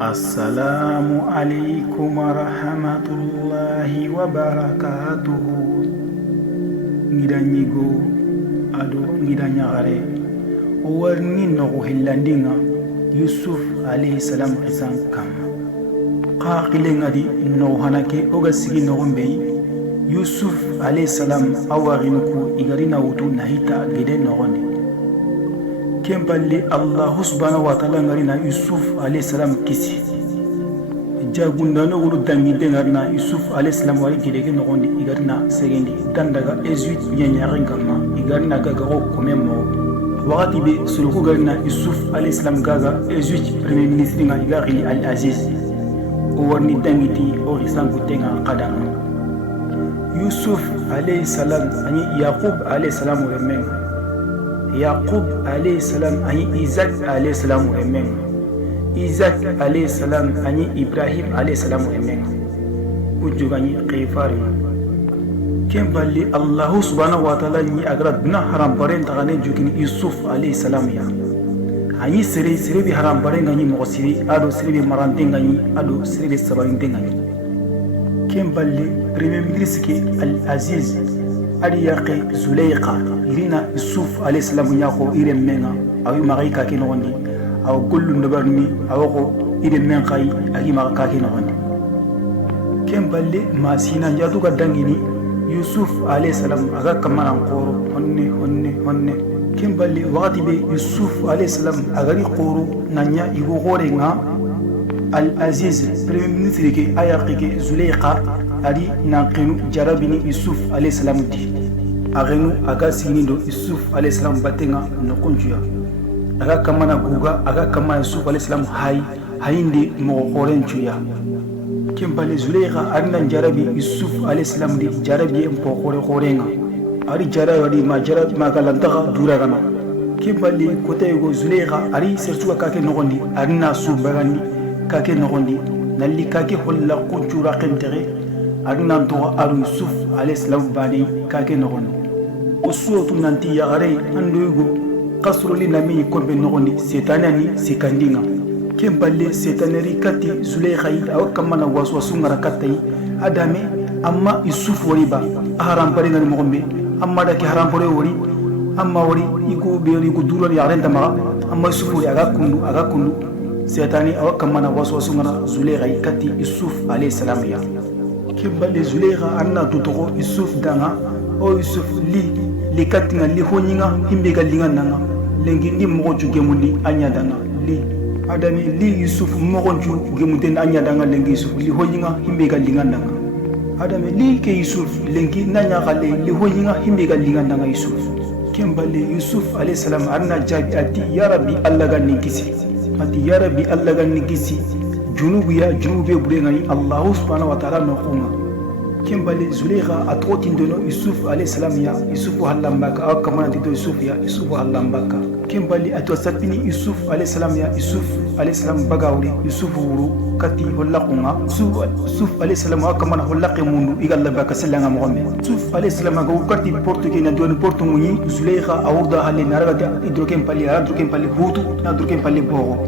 Assalamu alaikum warahmatullahi wabarakatuhu. Ngidanyigo ado ngidanyagare warni nogo hillandinga Yusuf alayhi salam isan kam qaqilengadi no hanake oga sigi nogombei Yusuf alayhi salam awarinku igarina wutu nahita gede nogoni kemballi Allah subhanahu wa ta'ala ngarina Yusuf alayhi salam kisi jagundano wulu dangide ngarina Yusuf alayhi salam wari gidege nogondi igarina segendi dandaga ezuit nyanyaren kama igarina gagago komemo wakati be suluku garina Yusuf alayhi salam gaga ezuit premier ministre nga igari al-Aziz warni dangiti o risangu tenga qadanga Yusuf alayhi salam ani Yaqub alayhi salam remenga Yaqub alayhi salam ani Isaac alayhi salam remenga Isaac alayhi salam ani Ibrahim alayhi salam remenga kujugani qifari kembali Allah subhanahu wa ta'ala ni agra bina haram baren tagane jugini Yusuf alayhi salam ya ani sere bi haram baren ngani mosiri ado sere bi marante ngani ado sere bi sabarinte ngani kembali premier ministre al-Aziz ari yaqi Zulayqa irina Yusuf alayhi salam nyako iremenga awi magaika ke nondi aw gollu ndabarni awko iremen kai agi magaka ke nondi kemballe masina jadu gadangini Yusuf alayhi salam aga kamana qoro honne kemballe waqti be Yusuf alayhi salam agari qoro nanya igo gorenga al-Aziz premier ministre ke ayaqi ke Zulayqa ari naqinu jarabini Yusuf alayhi salam di agenu aga sinindo Yusuf alayhi salam batenga no konjuya aga kamana guga aga kamana Yusuf alayhi salam hayinde mo qorenchuya kembali Zulayqa arna jarabi Yusuf alayhi salam di jarabi empo qorenga ari jarabi ma jarabi magalantaga duragana kembali kote go Zulayqa ari sertuga kake nogondi arna subagani kake nogondi nalli kake holla kunjura qentere arna to aru Yusuf alayhi salam bani kake nogondi usutu nanti yagare andoygo kasro li nami kombe nogondi setanani sikandinga kemballe setaneri kati Zulayqa aw kamana waswasu ngara katai adame amma Yusuf wariba haram pare ngani mogombe amma da ki haram pare wori amma wori iku beeri ku duro ya renta ma amma Yusuf wori aga kundu setani aw kamana waswasu ngara Zulayqa kati Yusuf alayhi salam ya kemballe Zulayqa anna tutogo Yusuf danga o Yusuf li katinga li honyinga himbe galinga nanga lengi ndi mogoju gemundi anya danga li adami li Yusuf mogoju gemundi anya danga lengi Yusuf li honyinga himbe galinga nanga adami li ke Yusuf lengi nanya gale li honyinga himbe galinga nanga Yusuf kembali Yusuf alayhi salam arna jabi ati ya rabbi Allah ga nikisi ati ya rabbi Allah ga nikisi junubu bure ngani Allah subhanahu wa ta'ala no khuma kembali Zulayqa atotindono Yusuf alayhi salam ya Yusuf halambaka aw kamana tito Yusuf ya Yusuf halambaka kembali atwasapini Yusuf alayhi salam ya Yusuf alayhi salam bagawri Yusuf wuru kati hollaqunga Yusuf alayhi salam aw kamana hollaqe mundu igalla baka selanga mogombe Yusuf alayhi salam ga ukati portuge na doni portu muni Zulayqa awda halle naragata idrokem pali hutu na drokem pali bogo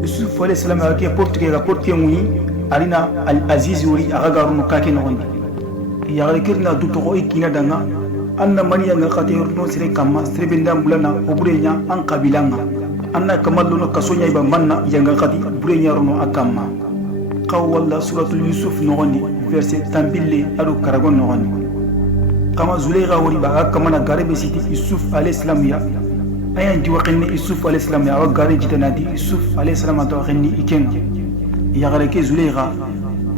Yusuf alayhi salam ga portuge muni arina al-Aziz wuri aga garuno kake nogondi yagare kirna dutogo ikina danga anna maniya nga khate horno sire kama sire bendam bulana oburenya an kabilanga anna kamallo no kasonya iba manna yanga khati burenya rono akama qawwalla suratul Yusuf nogondi verset tambille adu karagon nogondi kama Zulayqa wori ba kamana garebe siti Yusuf alayhi salam ya ayan jiwaqinni Yusuf alayhi salam ya wa gare jitanadi Yusuf alayhi salam to xenni ikenga yagare ke Zulayqa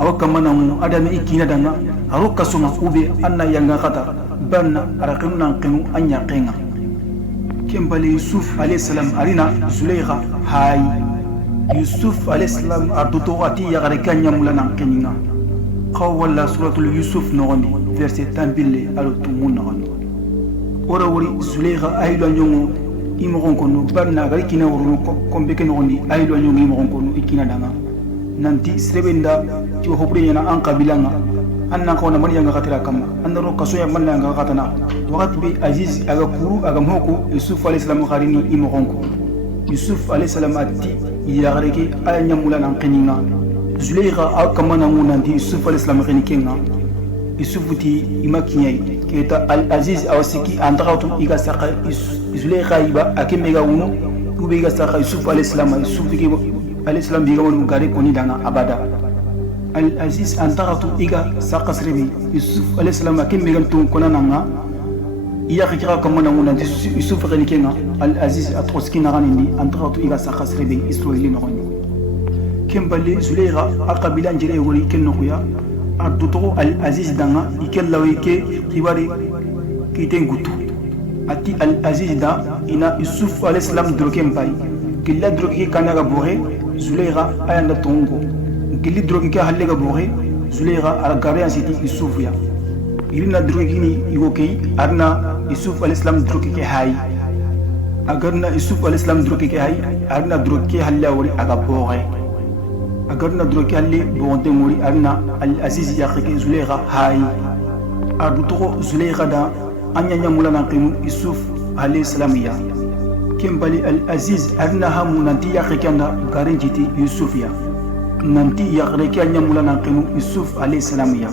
aw kamana mu adame ikina danga aro kasuma ube anna yanga kata banna arakinu qinu anya qinga kembali Yusuf alayhi salam arina Zulayqa hay Yusuf alayhi salam arduto ati yagare kanya mulana qinga qawwala suratul Yusuf nogondi verset tambille alo tumun nogondi ora wori Zulayqa aylo nyongo imogon kono banna gari kina woro kombe ke nogondi aylo nyongo imogon kono ikina danga nanti srebenda ti hobre yana an kabilanga anna ko na mani yanga katira kama andaro kaso ya manna yanga katana wakati be Aziz aga kuru aga moko Yusuf alayhi salam kharini imogonko Yusuf alayhi salam ati yagareke aya nyamula nan keninga Zuleika akamana ngunanti Yusuf al-Islam kenikenga Yusuf ti imakinyai keta Al-Aziz awasiki antakatu iga saka Zuleika iba akemega unu ube iga saka Yusuf al-Islam Yusuf ki al-Islam biga wonu gare koni danga abada Al-Aziz antakatu iga saka srebi Yusuf al-Islam akemega tun konananga iya kikira kamana ngunanti Yusuf kenikenga Al-Aziz atroski naganindi antakatu iga saka srebi Israeli nogoni kembali Zuleika akabila njere wori kennokuya Arduto Al-Aziz danga ikellawe ke kibari kitengutu ati Al-Aziz da ina Yusuf al-Islam drokem pai killa droki kanaga bore Zuleika ayanda tongo gilli droki ke hallega bore Zuleika al-Garian city Yusuf ya irina droki ni igokei arna Yusuf al-Islam droki ke hay agarna Yusuf al-Islam droki ke hay arna droki halla wori aga bore agarna droki halle bonte mori arna Al-Aziz yaqike Zuleika hay arduto Zuleika da anyanya mulana qimu Yusuf alayhi salamiya kembali Al-Aziz arna hamu nanti yaqikanda garenjiti Yusuf ya nanti yaqreke anya mulana qimu Yusuf alayhi salamiya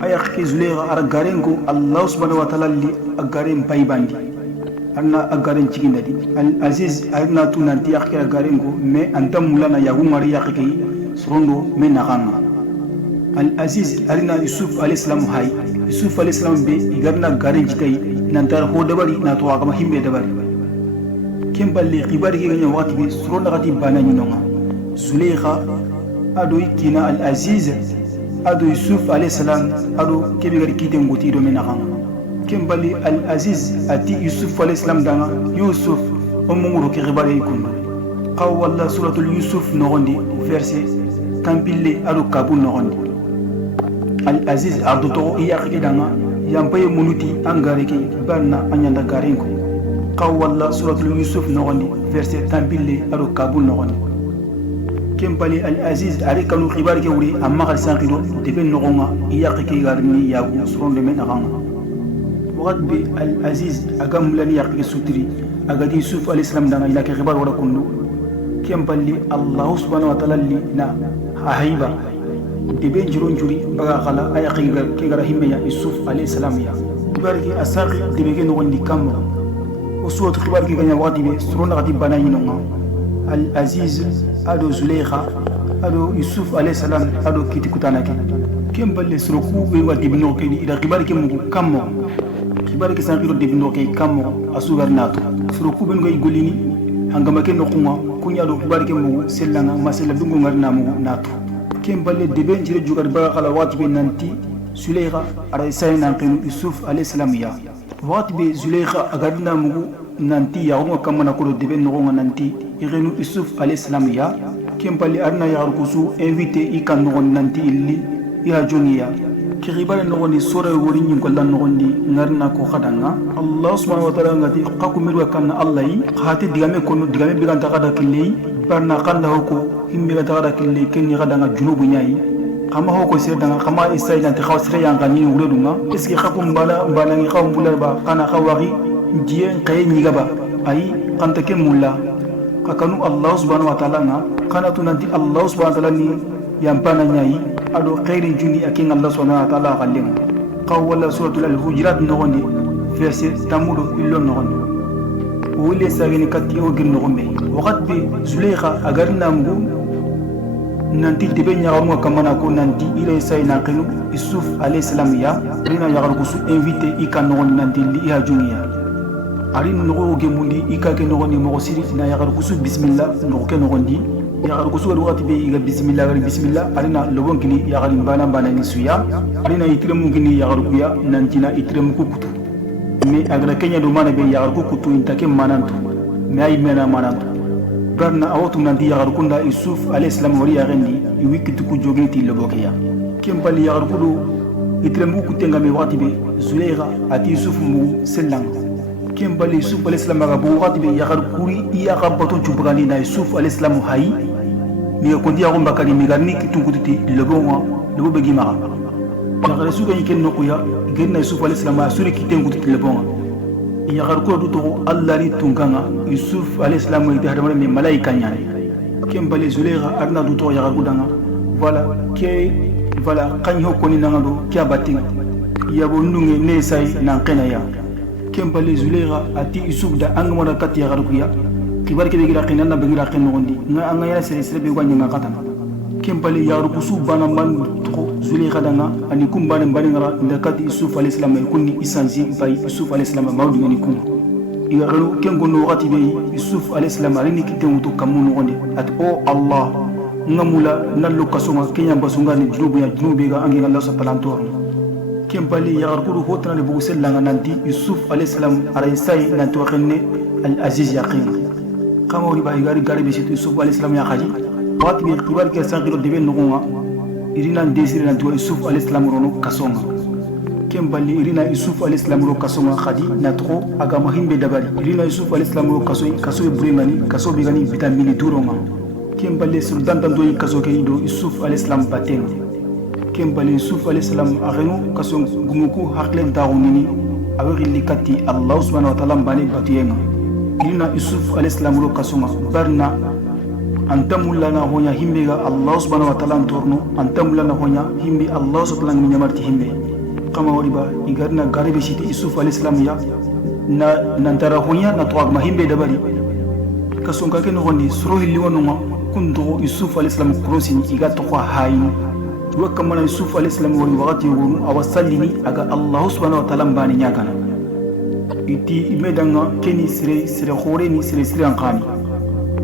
ayaqike Zuleika ar garengo Allah subhanahu wa ta'ala li agaren paybandi arna agaren chigindadi Al-Aziz arna tu nanti yaqira garengo me antam mulana yagumari yaqike sorondo me naganga Al-Aziz arina Yusuf alayhi salam hay Yusuf alayhi salam be igarna garin jitai nantar ho dabari na to agama himbe dabari kemballe khibari ke ganya wati be soronda gati bana nyinonga Zuleika ado ikina Al-Aziz ado Yusuf alayhi salam ado kebe gari kite ngoti do me naganga kemballe Al-Aziz ati Yusuf alayhi salam danga Yusuf omunguro ke khibari ikunno qawwalla suratul Yusuf nogondi verset tampille ado kabul nogondi Al-Aziz arduto iyaqi danga yampaye munuti angareke barna anyanda garenko qawwalla suratul Yusuf nogondi verset tampille ado kabul nogondi kempali Al-Aziz ari kanu khibar ke wuri amma khal sanqido deben nogonga iyaqi ke garni yagu suronde men aganga waqad bi Al-Aziz agam lan yaqi sutri agadi Yusuf alayhi salam danga ila ke khibar wala kundu kempali Allah subhanahu wa ta'ala li na haiba debe jiron juri baga khala aya ke gara himya Yusuf alayhi salam ya barki asaqi debe ke no gondi kammo o suwatu khibar ke ganya wadi be surona gadi bana yinonga Al-Aziz ado Zuleika ado Yusuf alayhi salam ado kiti kutanake kemballe suruku be wadi bino ke ni ida khibar ke mu kammo khibar ke sanqiro debe no ke kammo asugarnato suruku ben goy golini hangama ke no kunga kunya do khibar ke mu sellanga masela dungo ngarna mu natu kemballe debe njire jugar baga khala watibe nanti Zuleika ara sayna qinu Yusuf alayhi salam ya watibe Zuleika agadna mugu nanti ya ngo kamana ko debe no nanti irenu Yusuf alayhi salam ya kemballe arna ya rukusu invité ikan no nanti illi ya joniya kiribare no ni sore wori nyin ko lan no ni ngarna ko khadanga Allah subhanahu wa ta'ala ngati qakumiru kan Allah yi khati digame kono digame biganta kada killi barna kanda hoko himbe gata kada killi kenni kadanga junubu nyai kama hoko sedanga kama isai nanti khawsre yanga ni wuredunga eski khakum bala ngi khawm bular ba kana khawari dien kay ni gaba ai kanta ke mulla kakanu Allah subhanahu wa ta'ala na kana tunanti Allah subhanahu wa ta'ala ni yampana nyai ado khairin juni akin Allah subhanahu wa ta'ala khalling qawwala suratul al-hujurat nogondi verset tamudo illo nogondi wile sagini katti o gin nogombe waqat bi Zuleika agarna mugu nanti debe nyaarunga kamana ko nanti ile sayna qinu Yusuf alayhi salam ya rina yagar kusu invité ikan nogondi nanti li ya juniya arin nogo ge mundi ikake nogondi mo siri na yagar kusu bismillah nogo ke nogondi yagar kusu waqti be iga bismillah arina lobon kini yagar bana ni suya arina itremu kini yagar kuya nanti na itremu kukutu me agara kenya do mana be yagar kukutu intake manantu me ay mena manantu garna awtu nanti yagar kunda Yusuf alayhi salam wari yagendi iwikitu ku jogeti lobokeya kembali yagar kudu itremu kutenga me waqti be Zuleika ati Yusuf mu sellang kembali Yusuf alayhi salam ga bu waqti be yagar kuri iya ga baton chubagani na Yusuf alayhi salam hay ni ko dia ko bakali mi garni kitunguti lobo be gima yagar su ga yiken nokuya genna Yusuf alayhi salam asuri kitunguti lobo yagar ko du to Allah ri tunganga Yusuf alayhi salam ite hadamare me malaika nyane kembali zuleira arna du to ya gudanga voilà ke voilà kanyo koni nangado kya batinga ya bondunge ne sai nan kana ya kembali zuleira ati isuf da angmara kat ya garuya kibar ke bigira kinana bigira kin ngondi nga anga ya sere sere be gwanya ngakatana kembali ya rukusu bana man to zuleira danga ani kumbane mbani ngara ndakati isuf alayhi salam kunni isanzi bay isuf alayhi salam mawdu ngani kum iga galu kengo no wakati be isuf alayhi salam alini kitengu kamuno ngondi at o allah ngamula nallo kasonga kenya basunga ni junubi ga angi Allah subhanahu wa ta'ala kembali ya garkuru hotana de bugusel langa nanti yusuf alayhi salam araysai nanti wakenne al aziz yaqin kama wali ba igari gari be situ yusuf alayhi salam ya khaji wati bi kibar ke sangiro de ben ngonga irina desire nanti yusuf alayhi salam rono kasonga kembali irina yusuf alayhi salam ro kasonga khadi natro aga mahimbe dabari irina yusuf alayhi salam ro kaso bremani kaso bigani vitamine turonga kembali sultan tanto kaso ke ido yusuf alayhi salam batenga kembali yusuf alayhi salam arenu kaso gumuku haklen taunini awiri likati allah subhanahu wa ta'ala bani batiyenga irina yusuf alayhi salam ro kasonga barna antamulana honya himbega allah subhanahu wa ta'ala torno antamulana honya himbi allah subhanahu wa ta'ala nyamarti himbe kama wariba igarna garibe shiti yusuf alayhi salam ya na nantara honya na toag mahimbe dabari kasonga ke no gondi suro hilli wonuma kundo yusuf alayhi salam krosini iga to hayin wakamana yusuf alayhi salam woni wagati wonu awasallini aga allah subhanahu wa ta'ala bani nyakana iti imedanga keni sire khore ni sire ankani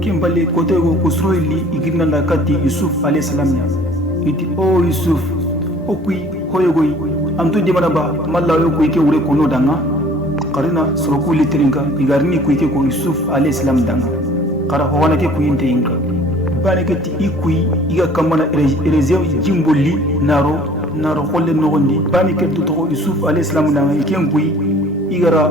kimballe kote go kusro illi igirna nakati yusuf alayhi salam ya iti o yusuf okui hoyogoi antu dimana ba malla yogo ke wure kono danga qarina soroku litringa igarni kuike ko yusuf alayhi salam danga qara howana ke kuyinte inga bane kati ikui iga kamana erezeo jimboli naro kholle nogondi bane ketu to yusuf alayhi salam danga ikengui igara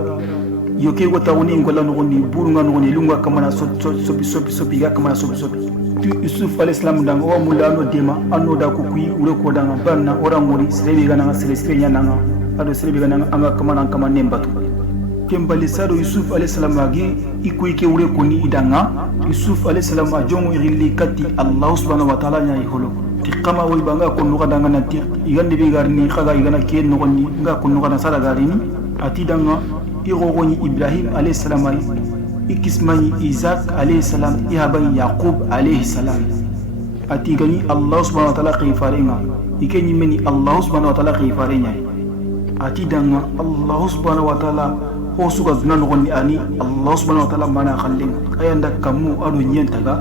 yoke go tawni ngola nogondi burunga nogondi lunga kamana sopi iga kamana sopi tu yusuf alayhi salam danga wa mulano dema anno da ku kui ure ko danga banna orangori sirebe gana sire nyananga ado sirebe gana anga kamana nembatu kembali sado yusuf alayhi salam agi ikui ke ure ko ni idanga yusuf alayhi salam ajongo irilli kati allah subhanahu wa ta'ala nya iholo tikama way banga ko nuga danga nanti igande be garni khaga igana ke nogoni nga ko nuga na sala garini ati danga igogoni ibrahim alayhi salam ay ikismani isaac alayhi salam ihabani yaqub alayhi salam ati gani allah subhanahu wa ta'ala qifarenga ikenyi meni allah subhanahu wa ta'ala qifarenya ati danga allah subhanahu wa ta'ala ho suga dunan gonni ani allah subhanahu wa ta'ala mana khallen ayanda kamu ado nyentaga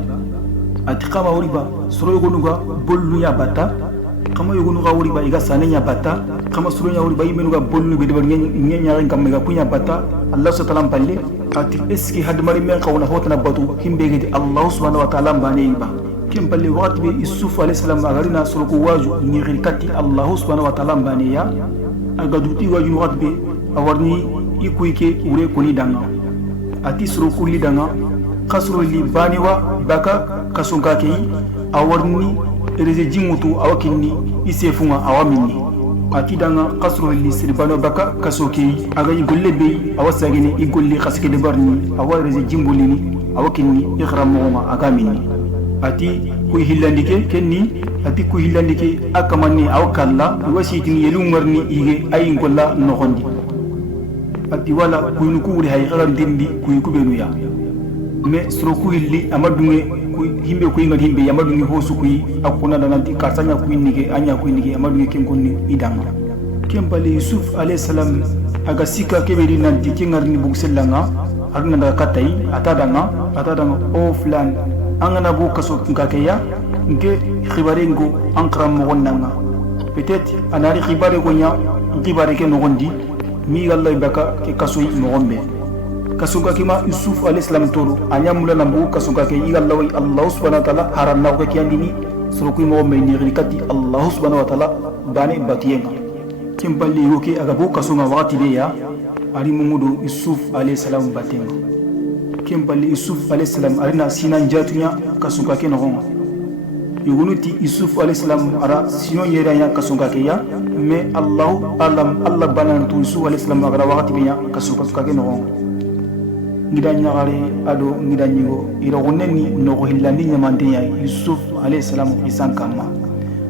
ati kama woriba soro yogonuga bollu ya bata kama yogonuga woriba iga sanenya bata kama soro nya woriba imenuga bollu be de nyenya ngam ga kunya bata allah subhanahu wa ta'ala balle ati eski hadmari men kawna hotna batu himbe gidi allah subhanahu wa ta'ala bane iba kim balle waqti be yusuf alayhi salam agarina soro ko waju ni girkati allah subhanahu wa ta'ala bane ya aga duti waju waqti be awarni ikuike ure koni danga ati soro kulli danga kasro li baniwa baka kasonka kei awarni ereze jimutu awakinni isefunga awamini ati danga kasro li sirbano baka kasoke aga igolle be awasagini igolle khasike de barni awareze jimbulini awakinni ikhramuuma agamini ati ku hillandike kenni ati ku hillandike akamanni awkalla wasitini yelungarni ige ayin golla nogondi ati wala kuynu ku wuri hay kharam dindi kuy benuya me sroku hilli amadunge ku himbe ku inga himbe yamadunge hosu ku akuna dananti karsanya ku nige anya ku nige amadunge kenkonni idanga kembali yusuf alayhi salam aga sika keberi nanti kingarni bugselanga arna da katai atadanga o flan angana bu kaso ngakeya nge khibarengo ankram mo wonnanga peut-être anari khibare ko nya khibare ke no gondi mi galla baka ke kaso mo gombe kasuga kima yusuf alayhi salam toro anyamula nambu kasuga ke igalla way allah subhanahu wa ta'ala haranna ko kiyandini suruku mo me ni rikati allah subhanahu wa ta'ala bane batiyenga kimballi yoke aga bu kasuga wati de ya ari mumudo yusuf alayhi salam batenga kimballi yusuf alayhi salam arina sinan jatunya kasuga ke no gonga yugunuti yusuf alayhi salam ara sino yera ya kasuga ke ya me allah alam allah banan tu yusuf alayhi salam aga wati be ya kasuga ke no gonga ngida ñagare ado ngida ñigo ira gonenni nogo hillandi ñamanteya yusuf alayhi salam isan kamma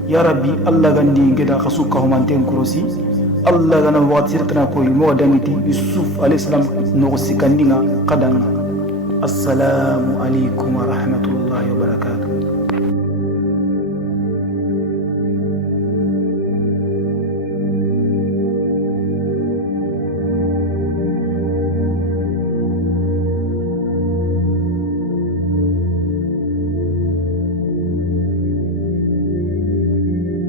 ya rabbi allah gandi ngeda kasu kahumanten kurosi allah gana wati sirtana ko mo dangiti yusuf alayhi salam nogo sikandinga kadanga assalamu alaikum wa rahmatullahi